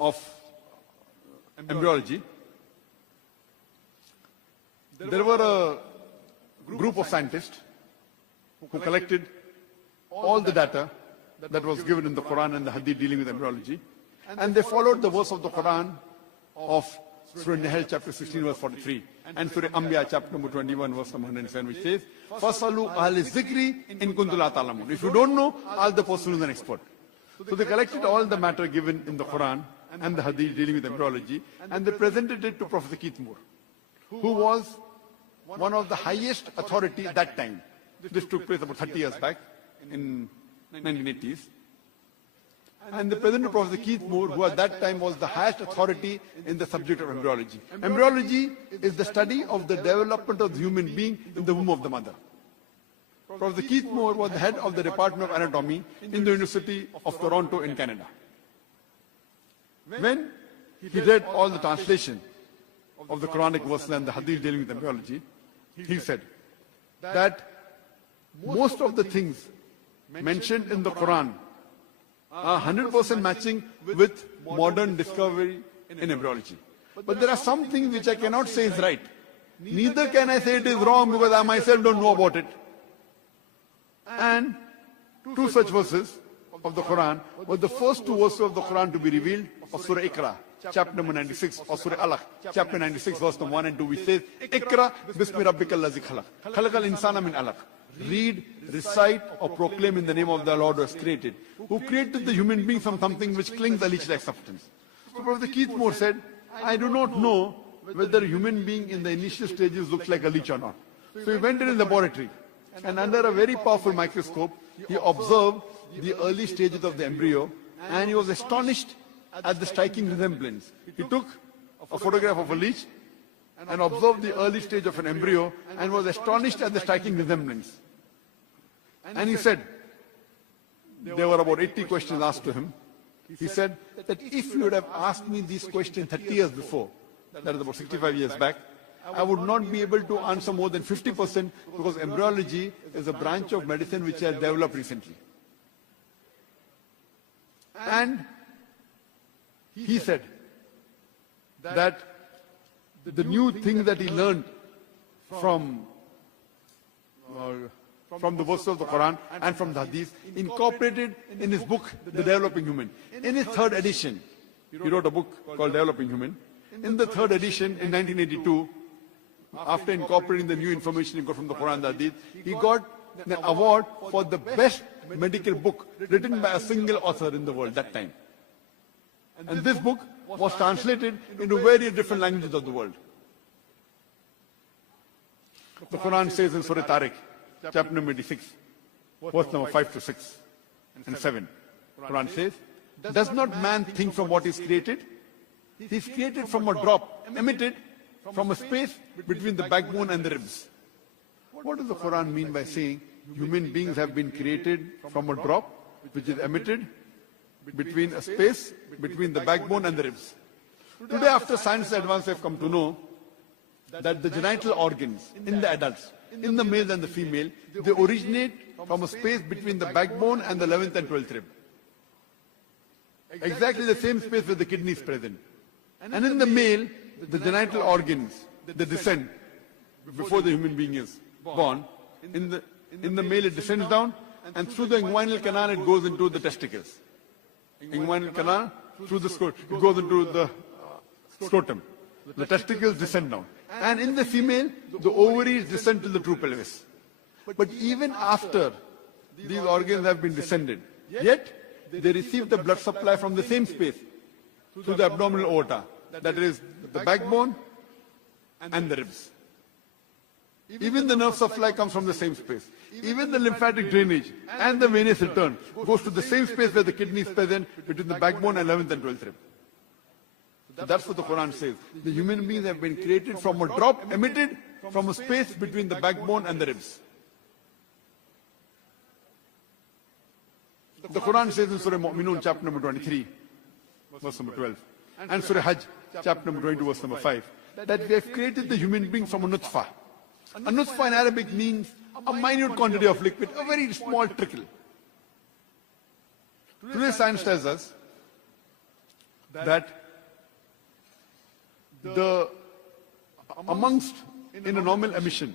of embryology, there were a group of scientists who collected all the data that was given in the Quran and the Hadith dealing with embryology, and they followed the verse of the Quran of Surah Nahl chapter 16 verse 43 and Surah Anbiya chapter number 21 verse number 107, which says, "Fasalu ahli zikri in kuntum la ta'lamun." If you don't know, ask the person who is an expert. So they collected all the matter given in the Quran and the Hadith dealing with embryology, and they presented it to Professor Keith Moore, who was one of the highest authority at that time. This took place about 30 years back in 1980s. And they presented to Professor Keith Moore, who at that time was the highest authority in the subject of embryology. Embryology is the study of the development of the human being in the womb of the mother. Professor Keith Moore was the head of the Department of Anatomy in the University of Toronto in Canada. When he read all the translation of the Quranic verses and the Hadith dealing with embryology, he said that most of the things mentioned in the Quran are 100% matching with modern discovery in embryology. But there are some things which I cannot say is right. Neither can I say it is wrong because I myself don't know about it. And two such verses of the Quran were the first two verses of the Quran to be revealed of Surah Iqra, chapter number 96, or Surah Alaq, chapter 96, verse number 1 and 2, which says, "Iqra bismi rabbikal ladzi khalaq, khalaqal insana min alaq." Read, recite, or proclaim in the name of the Lord who has created, who created the human being from something which clings a leech-like substance. So Professor Keith Moore said, I do not know whether a human being in the initial stages looks like a leech or not. So he went in his laboratory, and under a very powerful microscope, he observed the early stages of the embryo, and he was astonished at the striking resemblance. He took a photograph of a leech and observed the early stage of an embryo and was astonished at the striking resemblance. And he said, there were about 80 questions asked to him. He said that if you would have asked me these questions 30 years before, that is about 65 years back, I would not be able to answer more than 50% because embryology is a branch of medicine which has developed recently. And he said that the new thing that he learned from the verses of the Quran and from the Hadith, incorporated in his book, The Developing Human. In his third edition, he wrote a book called Developing Human. In the third edition, in 1982, after incorporating the new information he got from the Quran and the Hadith, he got an award for the best medical book written by a single author in the world that time. And this book was translated into various different languages of the world. The Quran says in Surah Tariq, chapter number 86, verse number 5 to 6 and 7. Quran says, "Does not man think from what is created? He is created from a drop emitted from a space between the backbone and the ribs." What does the Quran mean by saying human beings have been created from a drop which is emitted between a space between the backbone and the ribs? Today, after science advance, we have come to know that the genital organs in the adults, in the male and the female, they originate from a space between the backbone and the 11th and 12th rib. Exactly the same space where the kidney is present. And in the male, the genital organs, they descend before the human being is born. In the male, it descends down, and through the inguinal canal, it goes into the testicles. Inguinal canal, through the scrotum, it goes into the scrotum. The testicles descend down. And in the female, the ovaries descend to the true pelvis. But even after these organs have been descended, yet they receive the blood supply from the same space, through the abdominal aorta, that is the backbone and the ribs. Even the nerve supply comes from the same space. Even the lymphatic drainage and the venous return goes to the same space where the kidney is present, between the backbone and 11th and 12th rib. So that's what the Quran says. The human beings have been created from a drop emitted from a space between the backbone and the ribs. The Quran says in Surah Mu'minun, chapter number 23, verse number 12, and Surah Hajj, chapter number 22, verse number 5, that we have created the human being from a nutfa. A nutfa in Arabic means a minute quantity of liquid, a very small trickle. Today science tells us that amongst, in a normal emission,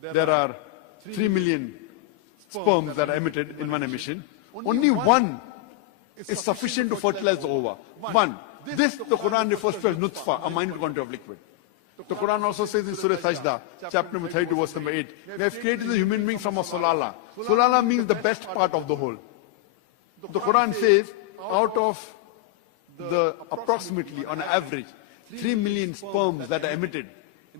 there are 3 million sperms that are emitted in one emission. Only one is sufficient to fertilize the ova. One. This the Quran refers to as nutfa, a minute quantity of liquid. The Quran also says in Surah Sajda, chapter number 32, verse number 8, we have created the human being from a sulala. Sulala means the best part of the whole. The Quran says, out of the approximately, on average, 3 million sperms that are emitted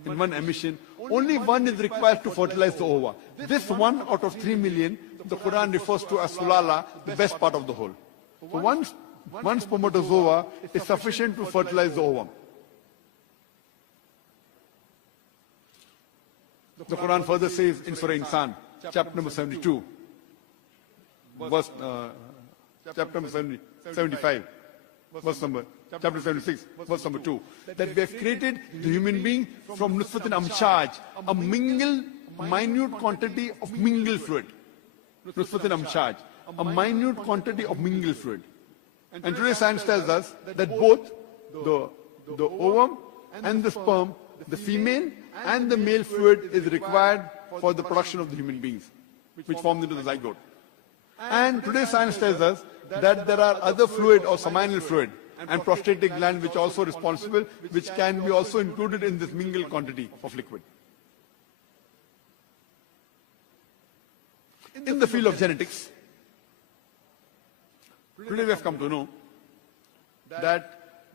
in one emission, only one is required to fertilize the ova. This one out of 3 million, the Quran refers to as sulala, the best part of the whole. So one spermatozoa is sufficient to fertilize the ovum. The Quran further says in Surah Insan, chapter number 72, verse, chapter number 75, verse number, chapter 76, verse number 2, that we have created the human being from nutfatin amshaj, a minute quantity of mingled fluid. Nutfatin amshaj, a minute quantity of mingled fluid. And today science tells us that both the ovum and the sperm, the female and the male fluid is required for the production of the human beings, which forms into the zygote. And today science tells us that there are other fluid or seminal fluid and prostatic gland which are also responsible, which can be also included in this mingled quantity of liquid. In the field of genetics, today we have come to know that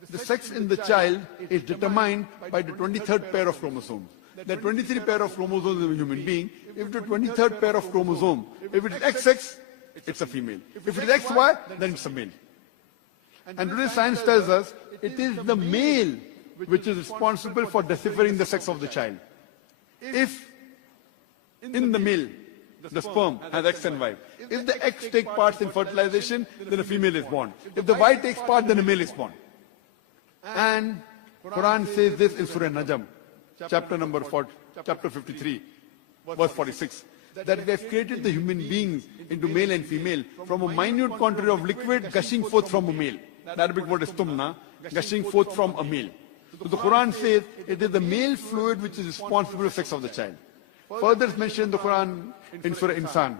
the sex in the child is determined by the 23rd pair of chromosomes. There are 23 pair of chromosomes in a human being. If the 23rd pair of chromosome, if it is XX, it's a female. If it is XY, then it's a male. And today science tells us it is the male which is responsible for deciphering the sex of the child. If in the male, the sperm has X and Y. If the X take part in fertilization, then a female is born. If the Y takes part, then a male is born. And Quran says this in Surah Najm, chapter 53, verse 46, that we have created the human beings into male and female from a minute quantity of liquid gushing forth from a male. The Arabic word is tumna, gushing forth from a male. So the Quran says it is the male fluid which is responsible for the sex of the child. Further is mentioned in the Quran in Surah Insan,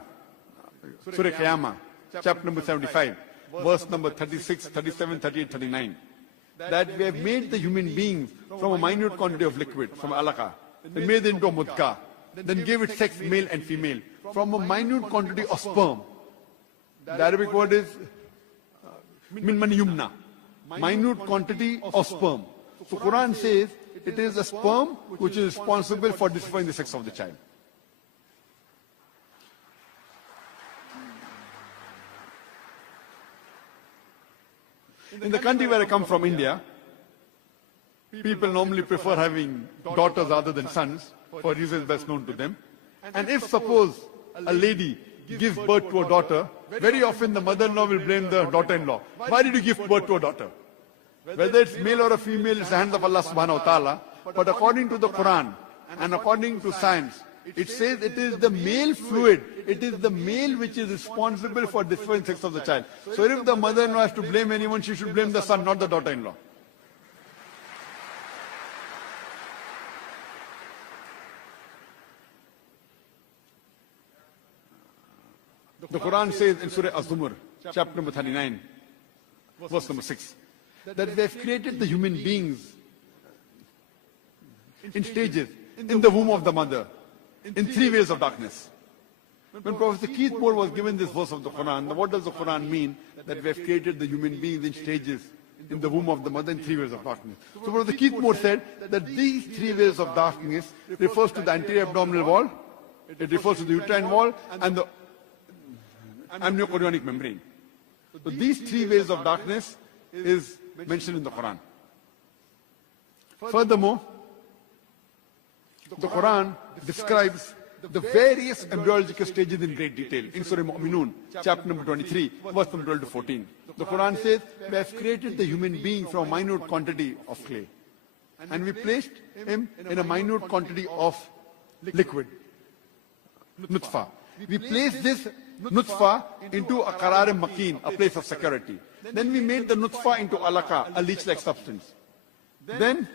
Surah Qiyamah, chapter number 75, verse number 36, 37, 38, 39. That we have made the human beings from a minute quantity of liquid, from alaqa, then made it into a mudka, then gave it sex, male and female, from a minute quantity of sperm. The Arabic word is min man yumna, minute quantity of sperm. So Quran says it is the sperm which is responsible for defining the sex of the child. In the country where I come from, India, people normally prefer having daughters rather than sons, for reasons best known to them. And if suppose a lady gives birth to a daughter, very often the mother-in-law will blame the daughter-in-law. Why did you give birth to a daughter? Whether it's male or a female, it's the hands of Allah subhanahu wa ta'ala. But according to the Quran and according to science, it says it is the male fluid, it is the male which is responsible for the different sex of the child. So if the mother-in-law has to blame anyone, she should blame the son, not the daughter-in-law. The Quran says in Surah Az-Zumar, chapter number 39, verse number 6, that they have created the human beings in stages, in the womb of the mother, in 3 waves of darkness. When Prophet Keith Moore was given this verse of the Quran, what does the Quran mean? That we have created the human beings in stages, in the womb of the mother, in 3 waves of darkness. So Prophet Keith Moore said that these 3 waves of darkness refers to the anterior abdominal wall, it refers to the uterine wall, and the amniochorionic membrane. So these 3 waves of darkness is mentioned in the Quran. Furthermore, the Quran describes the various embryological stages in great detail. In Surah Mu'minun, chapter number 23, verse number 12 to 14. The Quran says, we have created the human being from a minute quantity of clay. And we placed him in a minute quantity of liquid, nutfa. we placed this nutfa into a qarar makin, a place of security. Then we made the nutfa into alaka, a leech-like substance. Then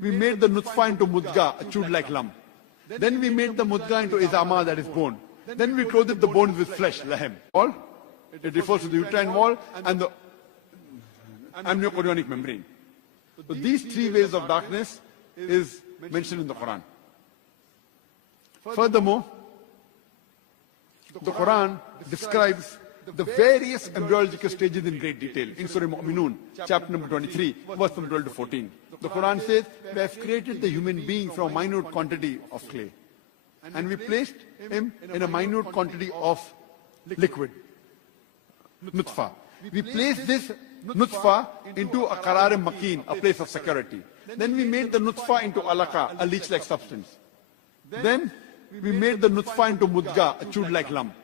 we made the nutfa into mudga, a chewed-like lump. Then we made the mudga into izama, that is bone. Then we clothed the bones with flesh, lahem. Wall, it refers to the uterine wall and the amniochorionic membrane. So these three ways of darkness is mentioned in the Quran. Furthermore, the Quran describes the various embryological stages in great detail. In Surah Mu'minun, chapter number 23, verse number 12 to 14. The Quran says, we have created the human being from a minute quantity of clay. And we placed him in a minute quantity of liquid, nutfa. We placed this nutfa into a qarar makin, a place of security. Then we made the nutfa into alaka, a leech-like substance. Then we made the nutfa into mudga, a chewed-like lump.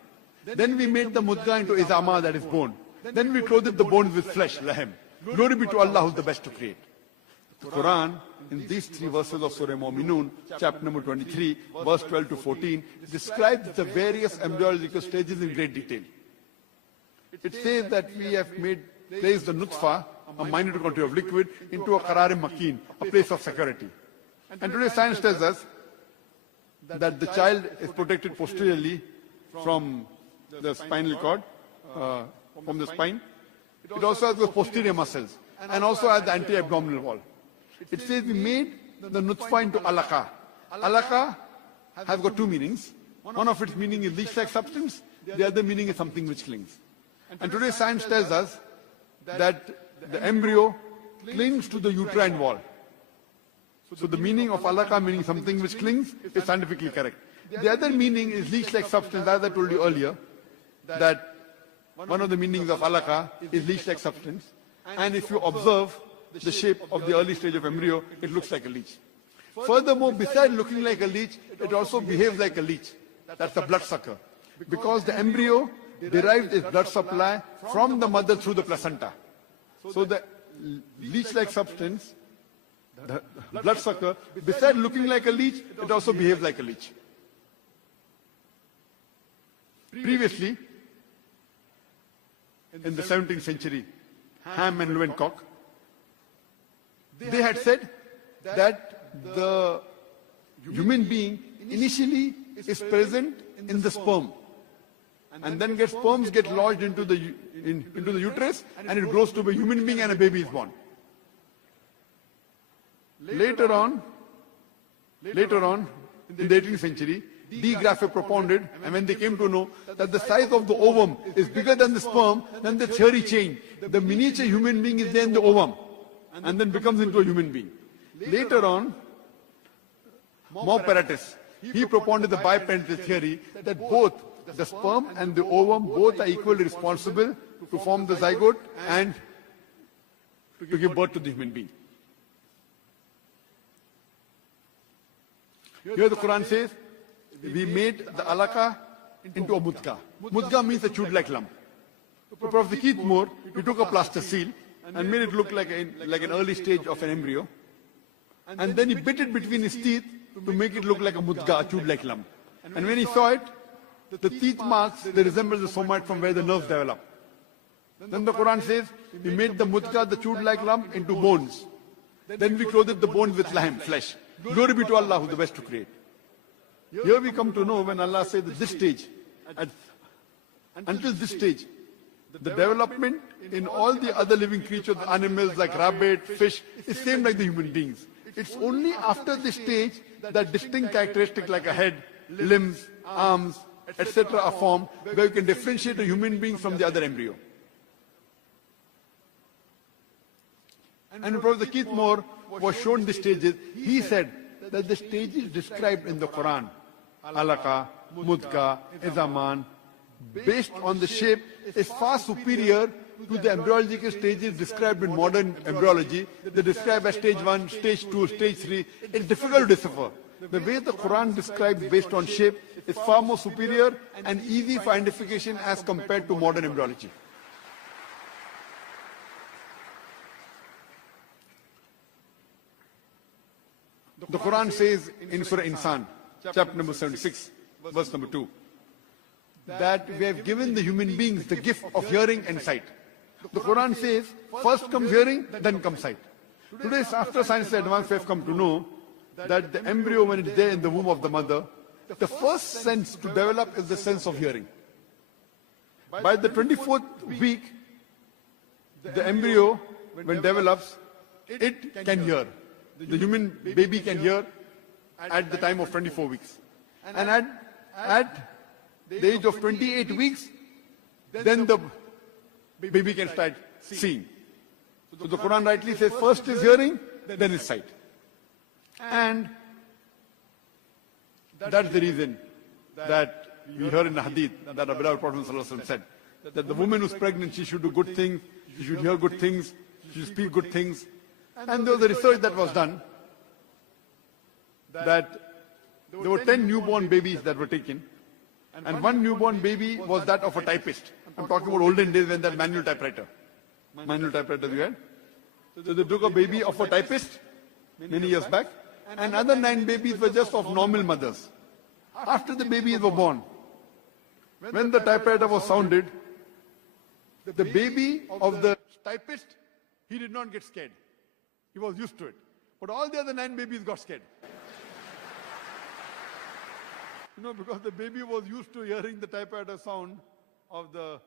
Then we made the mudga into izama, that is bone. Then we clothed the bones with flesh, lahem. Glory be to Allah, who is the best to create. The Quran, in these three verses of Surah Mu'minun, chapter number 23, verse 12 to 14, describes the various embryological stages in great detail. It says that we have placed the nutfa, a minute quantity of liquid, into a qarar makin, a place of security. And today science tells us that the child is protected posteriorly from the spinal cord, from the spine. It also has the posterior muscles and also has the anti-abdominal wall. It says we made the nutfa into alaka. Alaka has got two meanings. One of its meaning is leech-like substance. The other meaning is something which clings. And today science tells us that the embryo clings to the uterine wall. So the meaning of alaka, meaning something which clings, is scientifically correct. The other meaning is leech-like substance, as I told you earlier, that one of the meanings of alaka is leech-like substance. And if you observe the shape of the early stage of embryo, it looks like a leech. Furthermore, besides looking like a leech, it also behaves like a leech. That's a bloodsucker. Because the embryo derives its blood supply from the mother through the placenta. So the leech-like substance, the bloodsucker, besides looking like a leech, it also behaves like a leech. Previously, in the 17th century, Ham and Leeuwenhoek, they had said that the human being initially is present in the sperm, and then sperms get lodged into the uterus, and it grows to be a human being and a baby is born. Later on, in the 18th century, De Graaf propounded, and when they came to know that the size of the ovum is bigger than the sperm, then the theory changed. The miniature human being is there in the ovum, and then becomes into a human being. Later on, Maupertuis, he propounded the biparentite theory that both the sperm and the ovum both are equally responsible to form the zygote and to give birth to the human being. Here the Quran says, we made the alaka into a mudga. Mudga means a chewed-like lump. So Professor Keith Moore, he took a plaster seal and made it look like an early stage of an embryo. And then he bit it between his teeth to make it look like a mudga, a chewed-like lump. And when he saw it, the teeth marks, they resemble the somite from where the nerves develop. Then the Quran says, we made the mudga, the chewed-like lump, into bones. Then we clothed the bones with lahem, flesh. Glory be to Allah, who is the best to create. Here we come to know when Allah says that this stage, until this stage, the development in all the other living creatures, animals like rabbit, fish, is same like the human beings. It's only after this stage that distinct characteristics like a head, limbs, arms, etc. are formed, where you can differentiate a human being from the other embryo. And when Professor Keith Moore was shown the stages, he said that the stages described in the Quran, alaka, mudga, izaman, based on the shape, is far superior to the embryological stages described in modern embryology. They describe as stage 1, stage 2, stage 3. It's difficult to decipher. The way the Quran describes based on shape is far more superior and easy for identification as compared to modern embryology. The Quran says in Surah Insan, chapter number 76, verse number 2, that we have given the human beings the gift of hearing and sight. The Quran says, first comes hearing, then comes sight. Today, after science and advanced, we have come to know that the embryo, when it's there in the womb of the mother, the first sense to develop is the sense of hearing. By the 24th week, the embryo, when develops, it can hear. The human baby can hear at the time of 24 weeks. And at the age of 28 weeks, then the baby can start seeing. So the Quran rightly says, first is hearing, then is sight. And that's the reason that we hear in the hadith that our beloved Prophet ﷺ said, that the woman who's pregnant, she should do good things, she should hear good things, she should speak good things. And there was a research that was done that there were 10 newborn babies that were taken, and one newborn baby was that of a typist. I'm talking about olden days when that manual typewriter you had. So they took a baby of a typist many years back, and other 9 babies were just of normal mothers. After the babies were born, when the typewriter was sounded, the baby of the typist, he did not get scared. He was used to it. But all the other 9 babies got scared. Because the baby was used to hearing the typewriter sound of the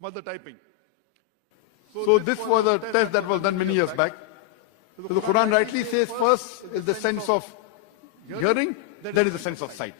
mother typing. So this was a test that was done many years back. So the Quran rightly says first is the sense of hearing, then is the sense of sight.